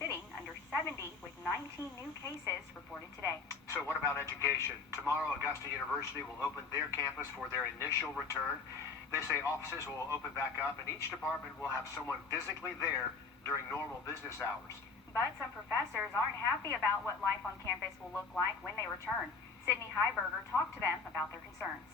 sitting under 70 with 19 new cases reported today. So what about education? Tomorrow, Augusta University will open their campus for their initial return. They say offices will open back up and each department will have someone physically there during normal business hours. But some professors aren't happy about what life on campus will look like when they return. Sydney Heiberger talked to them about their concerns.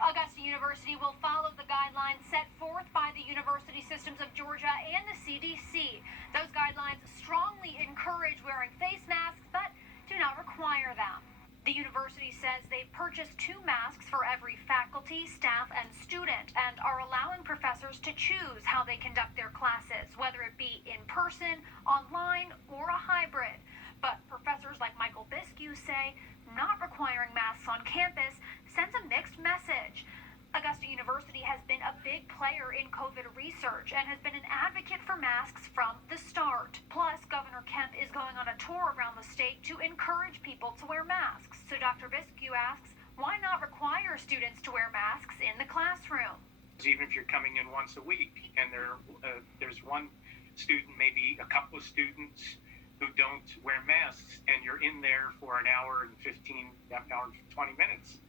Augusta University will follow the guidelines set forth by the University Systems of Georgia and the CDC. Those guidelines strongly encourage wearing face masks, but do not require them. The university says they've purchased 2 masks for every faculty, staff, and student, and are allowing professors to choose how they conduct their classes, whether it be in person, online, or a hybrid. But professors like Michael Biscu say not requiring masks on campus sends a mixed message. Augusta University has been a big player in COVID research and has been an advocate for masks from the start. Plus, Governor Kemp is going on a tour around the state to encourage people to wear masks. So Dr. Biscu asks, why not require students to wear masks in the classroom? Even if you're coming in once a week and there's one student, maybe a couple of students who don't wear masks, and you're in there for an hour and 20 minutes,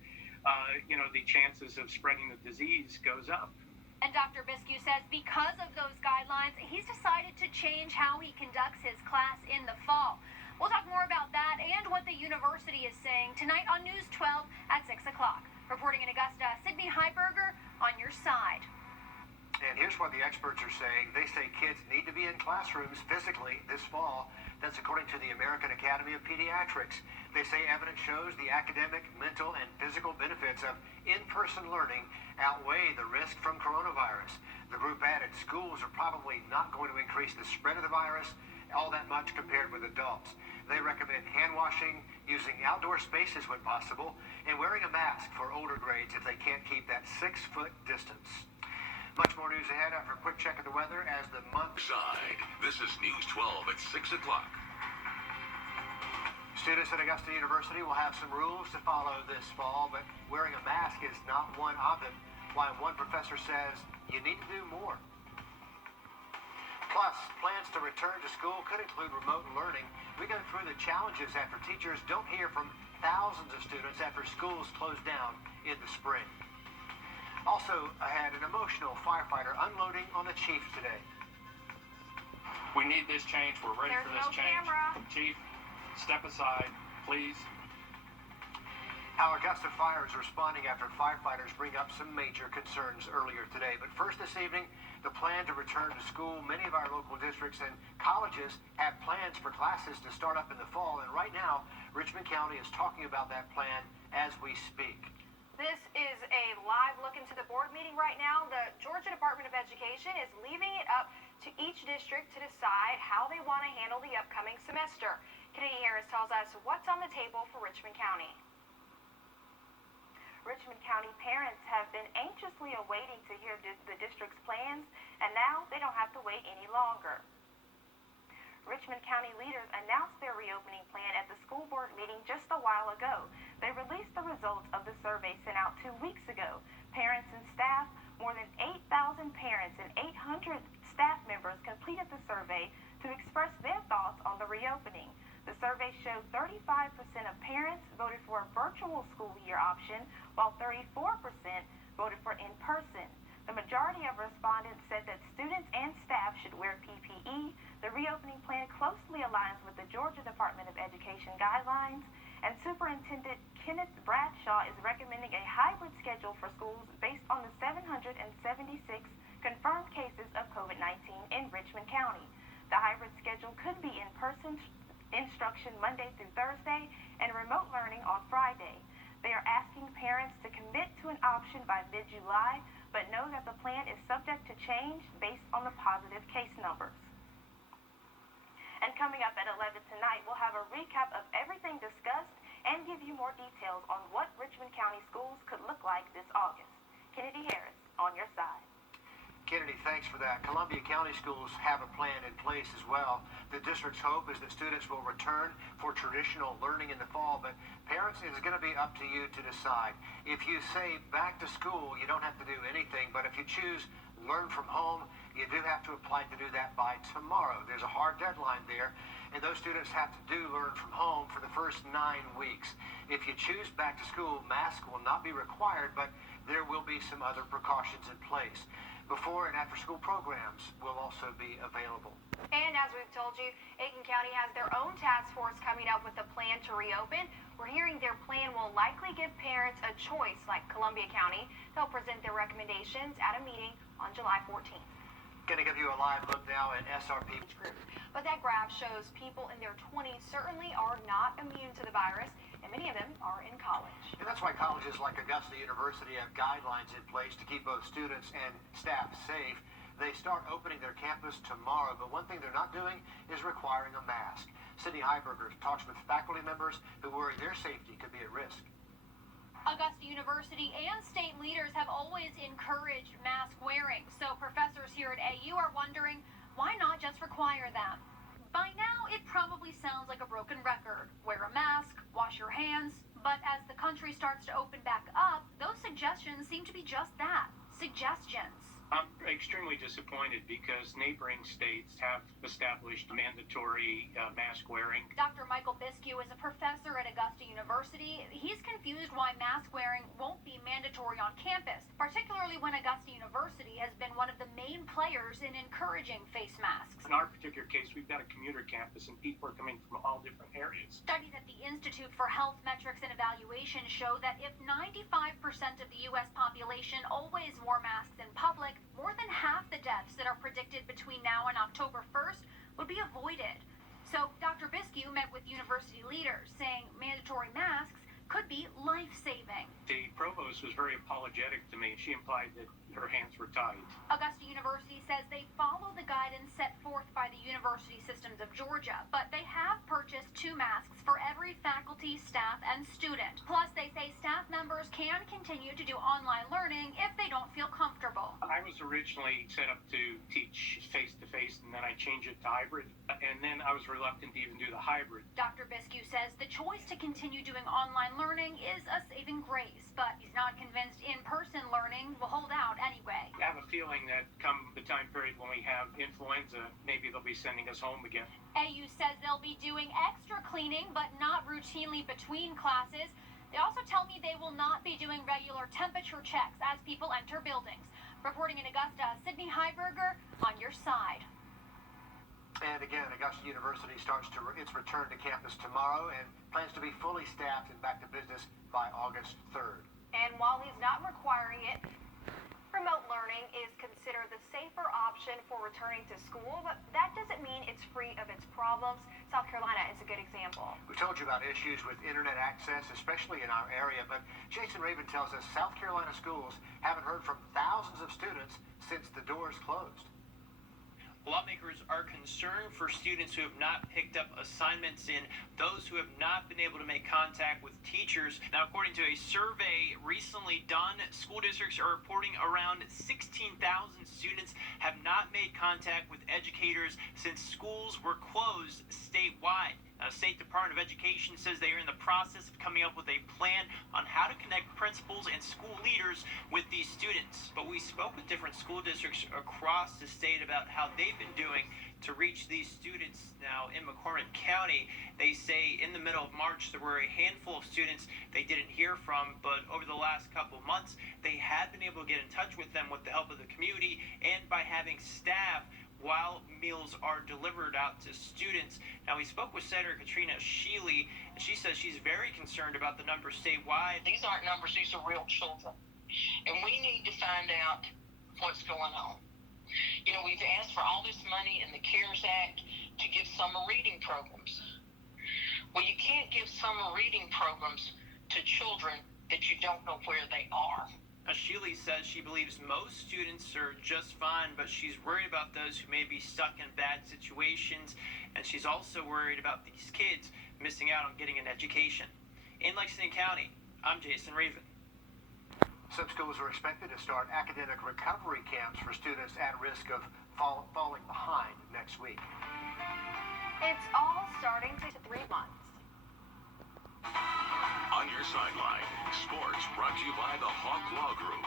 the chances of spreading the disease goes up. And Dr. Biscu says because of those guidelines, he's decided to change how he conducts his class in the fall. We'll talk more about that and what the university is saying tonight on News 12 at 6 o'clock. Reporting in Augusta, Sydney Heiberger on your side. And here's what the experts are saying. They say kids need to be in classrooms physically this fall. That's according to the American Academy of Pediatrics. They say evidence shows the academic, mental, and physical benefits of in-person learning outweigh the risk from coronavirus. The group added schools are probably not going to increase the spread of the virus all that much compared with adults. They recommend hand washing, using outdoor spaces when possible, and wearing a mask for older grades if they can't keep that 6-foot distance. Much more news ahead after a quick check of the weather as the month side. This is News 12 at 6 o'clock. Students at Augusta University will have some rules to follow this fall, but wearing a mask is not one of them. Why one professor says you need to do more. Plus, plans to return to school could include remote learning. We go through the challenges after teachers don't hear from thousands of students after schools close down in the spring. Also ahead, an emotional firefighter unloading on the chief today. We need this change. We're ready for this change. Camera. Chief, step aside, please. How Augusta Fire is responding after firefighters bring up some major concerns earlier today. But first this evening, the plan to return to school. Many of our local districts and colleges have plans for classes to start up in the fall. And right now, Richmond County is talking about that plan as we speak. This is a live look into the board meeting right now. The Georgia Department of Education is leaving it up to each district to decide how they want to handle the upcoming semester. Kennedy Harris tells us what's on the table for Richmond County. Richmond County parents have been anxiously awaiting to hear the district's plans, and now they don't have to wait any longer. Richmond County leaders announced their reopening plan at the school board meeting just a while ago. They released the results of the survey sent out 2 weeks ago. Parents and staff, more than 8,000 parents and 800 staff members completed the survey to express their thoughts on the reopening. The survey showed 35% of parents voted for a virtual school year option, while 34% voted for in-person. The majority of respondents said that students and staff should wear PPE. The reopening plan closely aligns with the Georgia Department of Education guidelines, and Superintendent Kenneth Bradshaw is recommending a hybrid schedule for schools based on the 776 confirmed cases of COVID-19 in Richmond County. The hybrid schedule could be in-person instruction Monday through Thursday and remote learning on Friday. They are asking parents to commit to an option by mid-July, but know that the plan is subject to change based on the positive case numbers. And coming up at 11 tonight, we'll have a recap of everything discussed and give you more details on what Richmond County schools could look like this August. Kennedy Harris, on your side. Kennedy, thanks for that. Columbia County schools have a plan in place as well. The district's hope is that students will return for traditional learning in the fall, but parents, it's going to be up to you to decide. If you say back to school, you don't have to do anything, but if you choose learn from home, You do have to apply to do that by tomorrow. There's a hard deadline there, and those students have to learn from home for the first 9 weeks. If you choose back to school, masks will not be required, but there will be some other precautions in place. Before and after school programs will also be available. And as we've told you, Aiken County has their own task force coming up with a plan to reopen. We're hearing their plan will likely give parents a choice, like Columbia County. They'll present their recommendations at a meeting on July 14th. Going to give you a live look now at SRP. But that graph shows people in their 20s certainly are not immune to the virus, and many of them are in college. And that's why colleges like Augusta University have guidelines in place to keep both students and staff safe. They start opening their campus tomorrow, but one thing they're not doing is requiring a mask. Sydney Heiberger talks with faculty members who worry their safety could be at risk. Augusta University and state leaders have always encouraged mask wearing, so professors here at AU are wondering, why not just require them? By now, it probably sounds like a broken record. Wear a mask, wash your hands, but as the country starts to open back up, those suggestions seem to be just that, suggestions. I'm extremely disappointed because neighboring states have established mandatory mask wearing. Dr. Michael Biscu is a professor at Augusta University. He's confused why mask wearing won't be mandatory on campus, particularly when Augusta University has been one of the main players in encouraging face masks. In our particular case, we've got a commuter campus and people are coming from all different areas. Studies at the Institute for Health Metrics and Evaluation show that if 95% of the U.S. population always wore masks in public, more than half the deaths that are predicted between now and October 1st would be avoided. So Dr. Biscu met with university leaders, saying mandatory masks could be life-saving. The provost was very apologetic to me. She implied that her hands were tied. Augusta University says they follow the guidance set forth by the University Systems of Georgia, but they have purchased 2 masks for every faculty, staff, and student. Plus, they say staff members can continue to do online learning if they don't feel comfortable. I was originally set up to teach face-to-face, and then I changed it to hybrid, and then I was reluctant to even do the hybrid. Dr. Biscu says the choice to continue doing online learning is a saving grace, but he's not convinced in-person learning will hold out anyway. I have a feeling that come the time period when we have influenza, maybe they'll be sending us home again. AU says they'll be doing extra cleaning, but not routinely between classes. They also tell me they will not be doing regular temperature checks as people enter buildings. Reporting in Augusta, Sydney Heiberger on your side. And again, Augusta University starts its return to campus tomorrow and plans to be fully staffed and back to business by August 3rd. And while he's not requiring it, remote learning is considered the safer option for returning to school, but that doesn't mean it's free of its problems. South Carolina is a good example. We told you about issues with internet access, especially in our area, but Jason Raven tells us South Carolina schools haven't heard from thousands of students since the doors closed. Lawmakers are concerned for students who have not picked up assignments and those who have not been able to make contact with teachers. Now, according to a survey recently done, school districts are reporting around 16,000 students have not made contact with educators since schools were closed statewide. Now, the State Department of Education says they are in the process of coming up with a plan on how to connect principals and school leaders with these students. But we spoke with different school districts across the state about how they've been doing to reach these students. Now, in McCormick County, they say in the middle of March there were a handful of students they didn't hear from, but over the last couple of months, they had been able to get in touch with them with the help of the community and by having staff while meals are delivered out to students. Now, we spoke with Senator Katrina Shealy, and she says she's very concerned about the numbers statewide. These aren't numbers, these are real children. And we need to find out what's going on. You know, we've asked for all this money in the CARES Act to give summer reading programs. Well, you can't give summer reading programs to children that you don't know where they are. Shealy says she believes most students are just fine, but she's worried about those who may be stuck in bad situations, and she's also worried about these kids missing out on getting an education. In Lexington County, I'm Jason Raven. Some schools are expected to start academic recovery camps for students at risk of falling behind next week. It's all starting to 3 months. On your sideline, sports brought to you by the Hawk Law Group.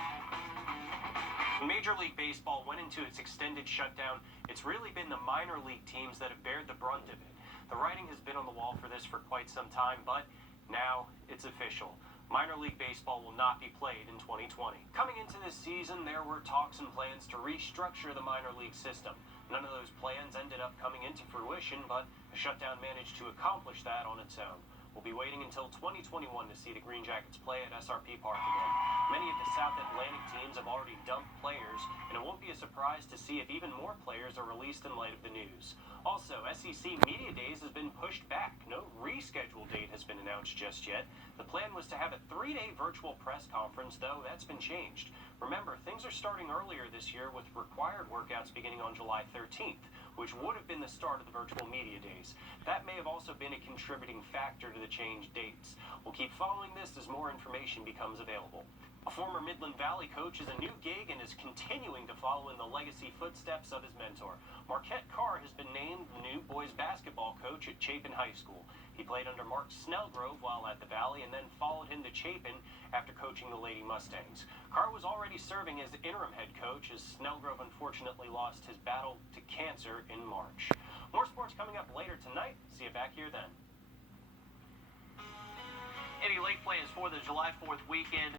When Major League Baseball went into its extended shutdown, it's really been the minor league teams that have bared the brunt of it. The writing has been on the wall for this for quite some time, but now it's official. Minor League Baseball will not be played in 2020. Coming into this season, there were talks and plans to restructure the minor league system. None of those plans ended up coming into fruition, but the shutdown managed to accomplish that on its own. We'll be waiting until 2021 to see the Green Jackets play at SRP Park again. Many of the South Atlantic teams have already dumped players, and it won't be a surprise to see if even more players are released in light of the news. Also, SEC Media Days has been pushed back. No rescheduled date has been announced just yet. The plan was to have a 3-day virtual press conference, though that's been changed. Remember, things are starting earlier this year with required workouts beginning on July 13th, which would have been the start of the virtual media days. That may have also been a contributing factor to the changed dates. We'll keep following this as more information becomes available. A former Midland Valley coach is a new gig and is continuing to follow in the legacy footsteps of his mentor. Marquette Carr has been named the new boys basketball coach at Chapin High School. He played under Mark Snellgrove while at the Valley and then followed him to Chapin after coaching the Lady Mustangs. Carr was already serving as interim head coach as Snellgrove unfortunately lost his battle to cancer in March. More sports coming up later tonight. See you back here then. Any lake plans for the July 4th weekend?